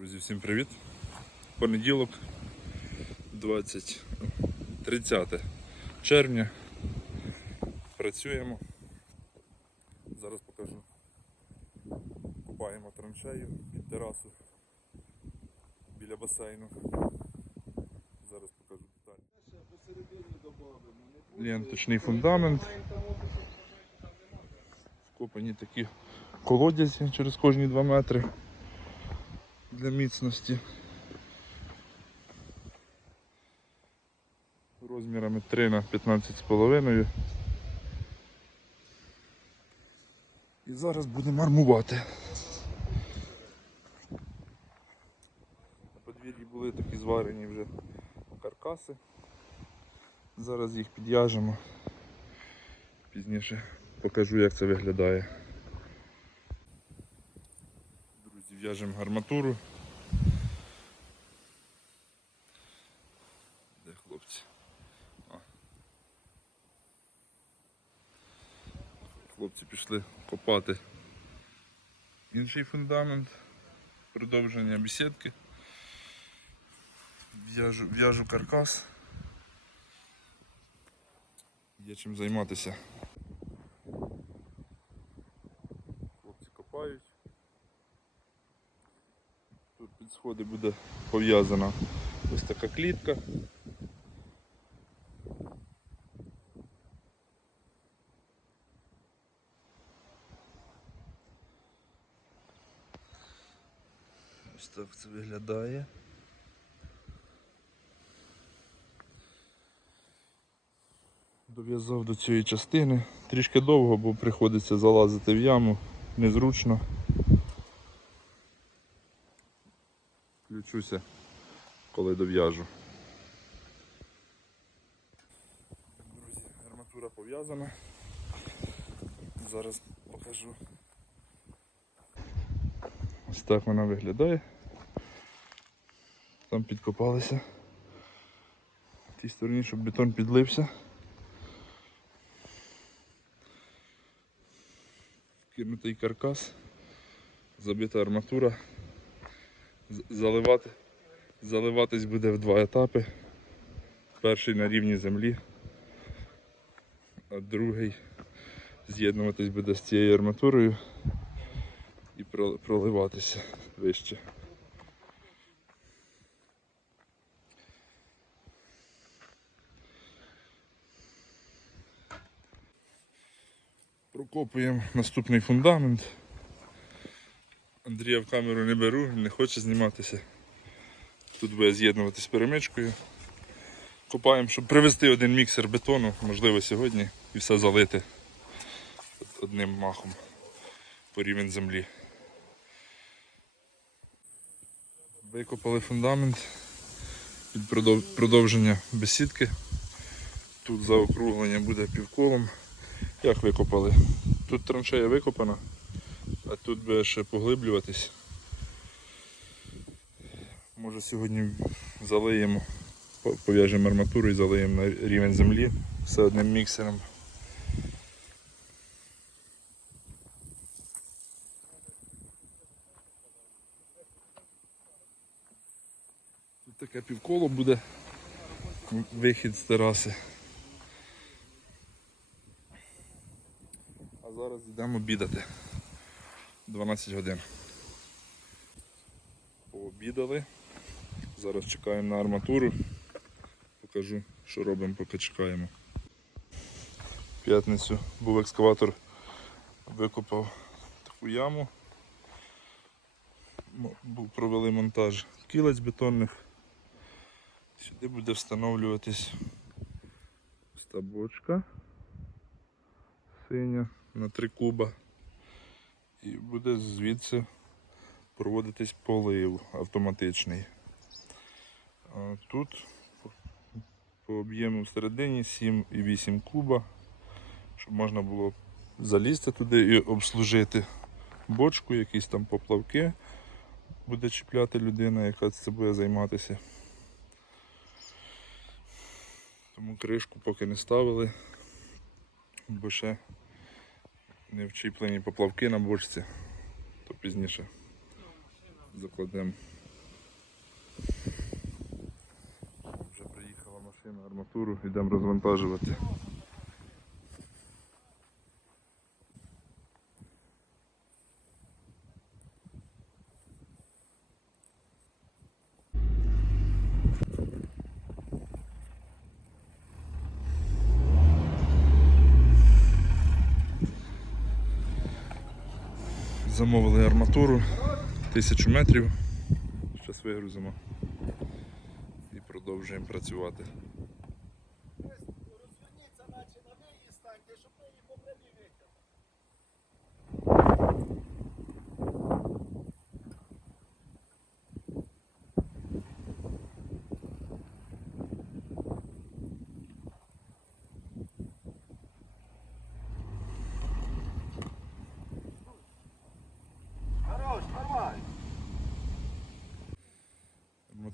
Друзі, всім привіт! Понеділок, 20, 30 червня. Працюємо. Зараз покажу. Купаємо траншею під терасу біля басейну. Зараз покажу деталі. Ленточний фундамент. Вкопані такі колодязі через кожні 2 метри для міцності. Розмірами 3 на 15,5. І зараз будемо армувати. На подвір'ї були такі зварені вже каркаси. Зараз їх під'яжемо. Пізніше покажу як це виглядає. Друзі, в'яжемо гарматуру. Де хлопці? А. Пішли копати інший фундамент, продовження бесідки. В'яжу, в'яжу каркас. Є чим займатися. Хлопці копають. Тут під сходи буде пов'язана ось така клітка. Так це виглядає. Дов'язав до цієї частини. Трішки довго, бо приходиться залазити в яму, незручно. Включуся, коли дов'яжу. Друзі, арматура пов'язана. Зараз покажу. Ось так вона виглядає. Там підкопалися. В тій стороні, щоб бетон підлився. Кинутий каркас, забита арматура. Заливати, заливатись буде в два етапи. Перший на рівні землі, а другий з'єднуватись буде з цією арматурою і проливатися вище. Прокопуємо наступний фундамент. Андрія в камеру не беру, не хоче зніматися. Тут буде з'єднуватись перемичкою. Копаємо, щоб привезти один міксер бетону, можливо сьогодні, і все залити одним махом по рівень землі. Викопали фундамент під продовження бесідки. Тут заокруглення буде півколом. Як викопали? Тут траншея викопана, а тут буде ще поглиблюватись. Може сьогодні залиємо, пов'яжемо арматуру і залиємо на рівень землі все одним міксером. Тут таке півколо буде вихід з тераси. А зараз йдемо обідати. 12 годин. Пообідали. Зараз чекаємо на арматуру. Покажу, що робимо, поки чекаємо. В п'ятницю був екскаватор, викопав таку яму. Провели монтаж кілець бетонних. Сюди буде встановлюватись ось та бочка синя на 3 куба. І буде звідси проводитись полив автоматичний. Тут по- по об'єму всередині 7,8 куба, щоб можна було залізти туди і обслужити бочку, якісь там поплавки буде чіпляти людина, яка це буде займатися. Тому кришку поки не ставили, бо ще не вчіплені поплавки на бочці, то пізніше закладемо. Вже приїхала машина арматуру, йдемо розвантажувати. Замовили арматуру тисячу метрів. Зараз вигрузимо і продовжуємо працювати.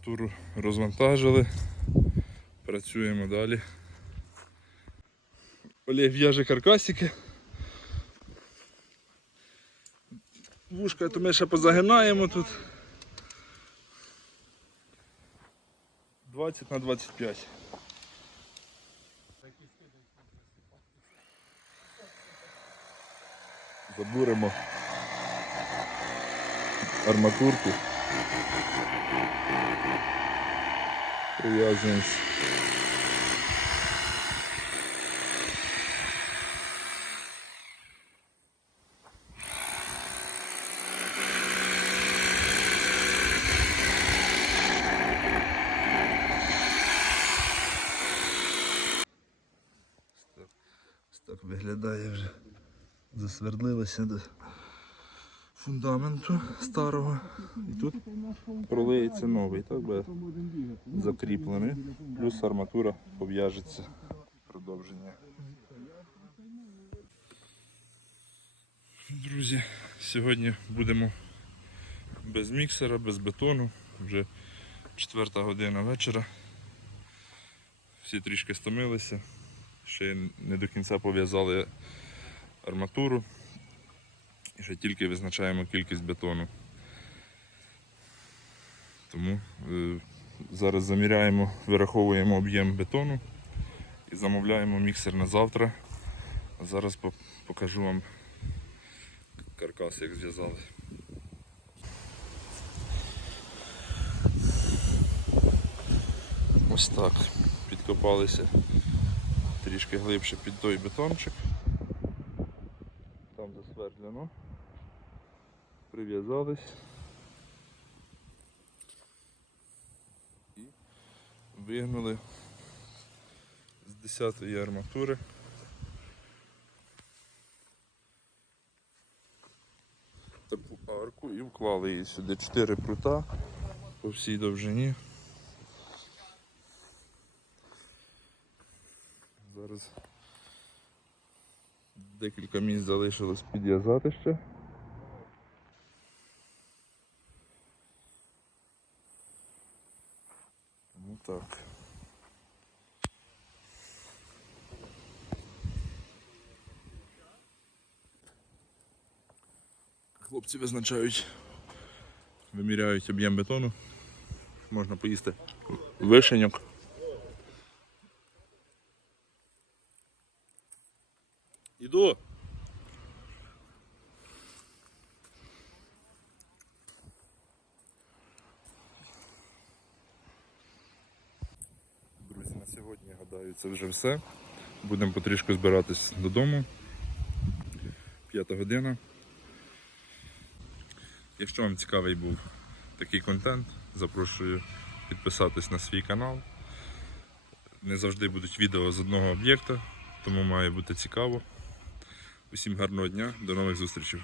Арматуру розвантажили. Працюємо далі. Олег в'яже каркасики. Вушка то ми ще позагинаємо тут. 20 на 25. Забуримо арматурку. Прив'язуємось. Так, виглядає вже. Засвердлилося фундаменту старого. І тут пролиється новий, так би закріплений. Плюс арматура пов'яжеться. Продовження. Друзі, сьогодні будемо без міксера, без бетону. Вже четверта година вечора. Всі трішки стомилися. Ще не до кінця пов'язали арматуру. І ще тільки визначаємо кількість бетону. Тому е, зараз заміряємо, вираховуємо об'єм бетону і замовляємо міксер на завтра. Зараз по- покажу вам каркас, як зв'язали. Ось так. Підкопалися трішки глибше під той бетончик. Там засвердлено. Прив'язались. І вигнули з 10-ї арматури. Таку арку і вклали її сюди. Чотири прута по всій довжині. Зараз декілька місць залишилось підв'язати ще. Так. Хлопці визначають, виміряють об'єм бетону. Можна поїсти вишеньок. Іду. Друзі, на сьогодні, гадаю, це вже все. Будемо потрішку збиратись додому. П'ята година. Якщо вам цікавий був такий контент, запрошую підписатись на свій канал. Не завжди будуть відео з одного об'єкта, тому має бути цікаво. Усім гарного дня, до нових зустрічей.